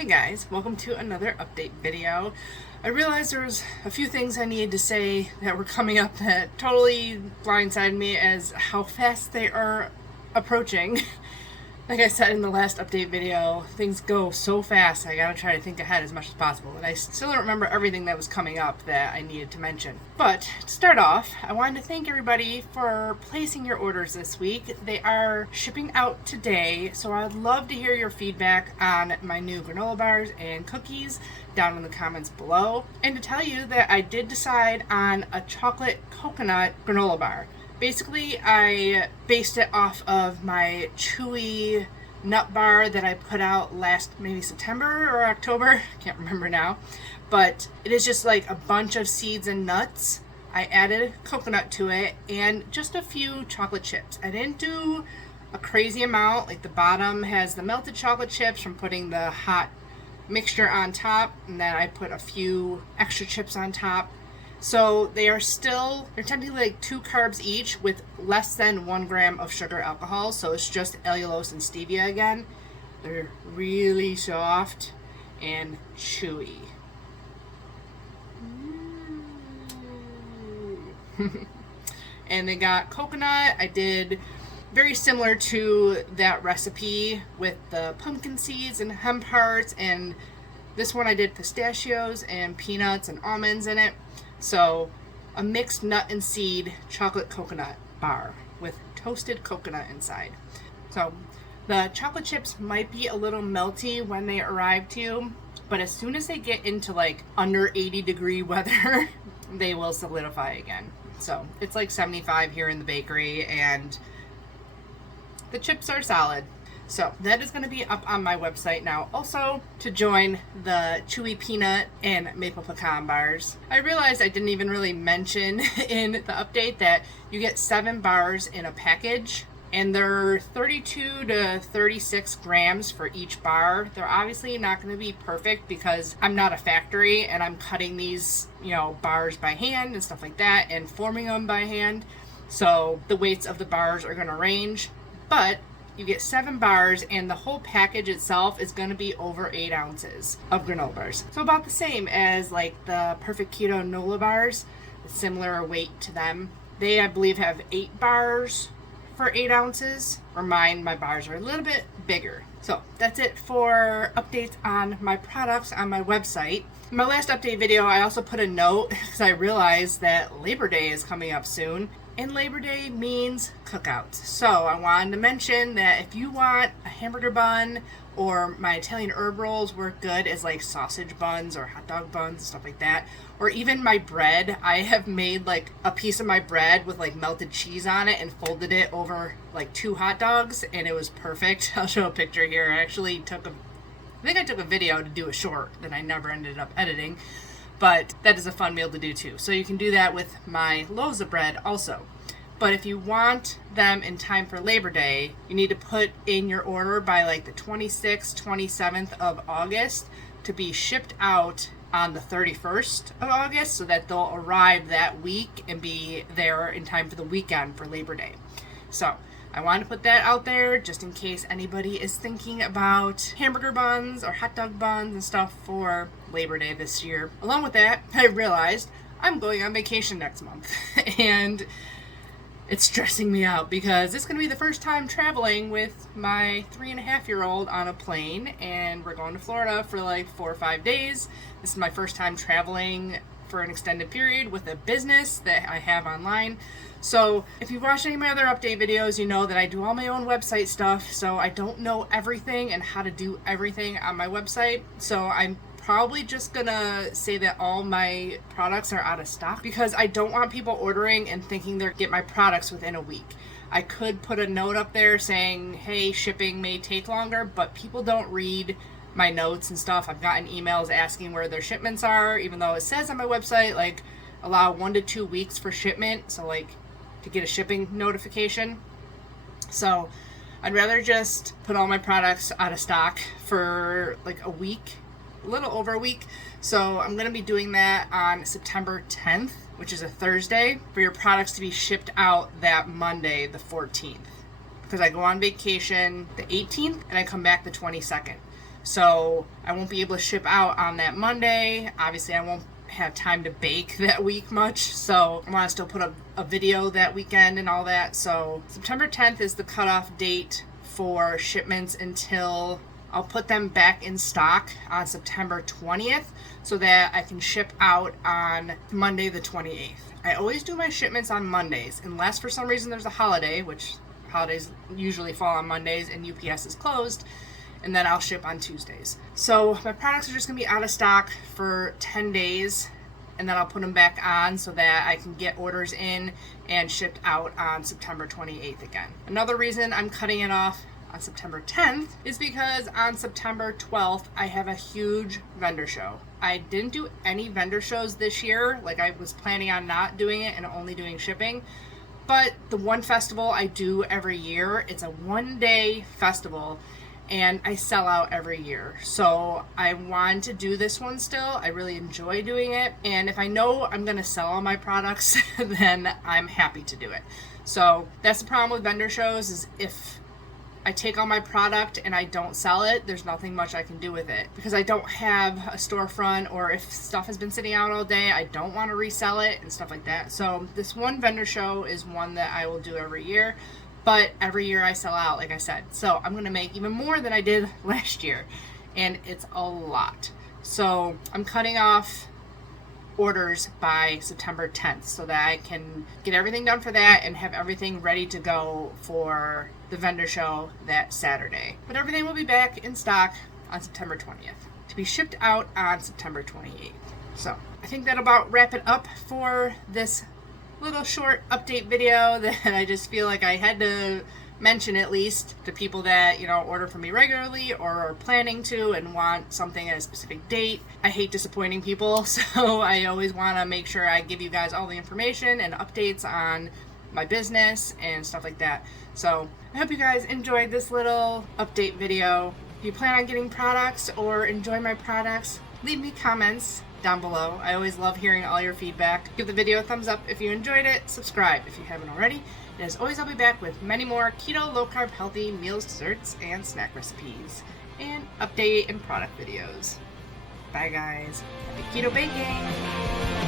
Hey guys, welcome to another update video. I realized there was a few things I needed to say that were coming up that totally blindsided me as how fast they are approaching. Like I said in the last update video, things go so fast I gotta try to think ahead as much as possible, and I still don't remember everything that was coming up that I needed to mention. But to start off, I wanted to thank everybody for placing your orders this week. They are shipping out today, so I'd love to hear your feedback on my new granola bars and cookies down in the comments below, and to tell you that I did decide on a chocolate coconut granola bar. Basically, I based it off of my chewy nut bar that I put out last maybe September or October, can't remember now, but it is just like a bunch of seeds and nuts. I added coconut to it and just a few chocolate chips. I didn't do a crazy amount, like the bottom has the melted chocolate chips from putting the hot mixture on top, and then I put a few extra chips on top. So they're technically like 2 carbs each with less than 1 gram of sugar alcohol. So it's just allulose and stevia again. They're really soft and chewy. And they got coconut. I did very similar to that recipe with the pumpkin seeds and hemp hearts. And this one I did pistachios and peanuts and almonds in it. So a mixed nut and seed chocolate coconut bar with toasted coconut inside. So the chocolate chips might be a little melty when they arrive to you, but as soon as they get into like under 80-degree weather, they will solidify again. So it's like 75 here in the bakery and the chips are solid. So that is going to be up on my website now. Also, to join the chewy peanut and maple pecan bars. I realized I didn't even really mention in the update that you get 7 bars in a package, and they're 32 to 36 grams for each bar. They're obviously not going to be perfect because I'm not a factory and I'm cutting these, bars by hand and stuff like that and forming them by hand. So the weights of the bars are going to range, but you get 7 bars, and the whole package itself is going to be over 8 ounces of granola bars. So about the same as like the Perfect Keto Nola bars, similar weight to them. They, I believe, have 8 bars for 8 ounces, or my bars are a little bit bigger. So that's it for updates on my products on my website. In my last update video, I also put a note because I realized that Labor Day is coming up soon. And Labor Day means cookouts. So I wanted to mention that if you want a hamburger bun, or my Italian herb rolls work good as like sausage buns or hot dog buns and stuff like that, or even my bread. I have made like a piece of my bread with like melted cheese on it and folded it over like 2 hot dogs, and it was perfect. I'll show a picture here. I actually took a video to do a short that I never ended up editing. But that is a fun meal to do too. So you can do that with my loaves of bread also. But if you want them in time for Labor Day, you need to put in your order by like the 26th, 27th of August to be shipped out on the 31st of August so that they'll arrive that week and be there in time for the weekend for Labor Day. So I want to put that out there just in case anybody is thinking about hamburger buns or hot dog buns and stuff for Labor Day this year. Along with that, I realized I'm going on vacation next month and it's stressing me out because it's going to be the first time traveling with my 3.5-year-old on a plane, and we're going to Florida for like 4 or 5 days. This is my first time traveling for an extended period with a business that I have online. So if you've watched any of my other update videos, you know that I do all my own website stuff, so I don't know everything and how to do everything on my website. So I'm probably just gonna say that all my products are out of stock because I don't want people ordering and thinking they're get my products within a week. I could put a note up there saying, hey, shipping may take longer, but people don't read my notes and stuff. I've gotten emails asking where their shipments are, even though it says on my website, like, allow 1 to 2 weeks for shipment. So like to get a shipping notification. So I'd rather just put all my products out of stock for like a week, a little over a week. So I'm going to be doing that on September 10th, which is a Thursday, for your products to be shipped out that Monday, the 14th. Because I go on vacation the 18th and I come back the 22nd. So I won't be able to ship out on that Monday. Obviously, I won't have time to bake that week much, so I want to still put up a video that weekend and all that. So September 10th is the cutoff date for shipments until I'll put them back in stock on September 20th so that I can ship out on Monday the 28th. I always do my shipments on Mondays unless for some reason there's a holiday, which holidays usually fall on Mondays and UPS is closed, and then I'll ship on Tuesdays. So my products are just gonna be out of stock for 10 days, and then I'll put them back on so that I can get orders in and shipped out on September 28th again. Another reason I'm cutting it off on September 10th is because on September 12th, I have a huge vendor show. I didn't do any vendor shows this year. Like, I was planning on not doing it and only doing shipping. But the one festival I do every year, it's a one-day festival, and I sell out every year. So I want to do this one still. I really enjoy doing it. And if I know I'm gonna sell all my products, then I'm happy to do it. So that's the problem with vendor shows, is if I take all my product and I don't sell it, there's nothing much I can do with it. Because I don't have a storefront, or if stuff has been sitting out all day, I don't want to resell it and stuff like that. So this one vendor show is one that I will do every year. But every year I sell out, like I said. So I'm going to make even more than I did last year. And it's a lot. So I'm cutting off orders by September 10th so that I can get everything done for that and have everything ready to go for the vendor show that Saturday. But everything will be back in stock on September 20th to be shipped out on September 28th. So I think that'll about wrap it up for this little short update video that I just feel like I had to mention, at least to people that, you know, order from me regularly or are planning to and want something at a specific date. I hate disappointing people, so I always want to make sure I give you guys all the information and updates on my business and stuff like that. So I hope you guys enjoyed this little update video. If you plan on getting products or enjoy my products, leave me comments down below. I always love hearing all your feedback. Give the video a thumbs up if you enjoyed it. Subscribe if you haven't already. And as always, I'll be back with many more keto, low-carb, healthy meals, desserts, and snack recipes, and update and product videos. Bye, guys. Happy keto baking!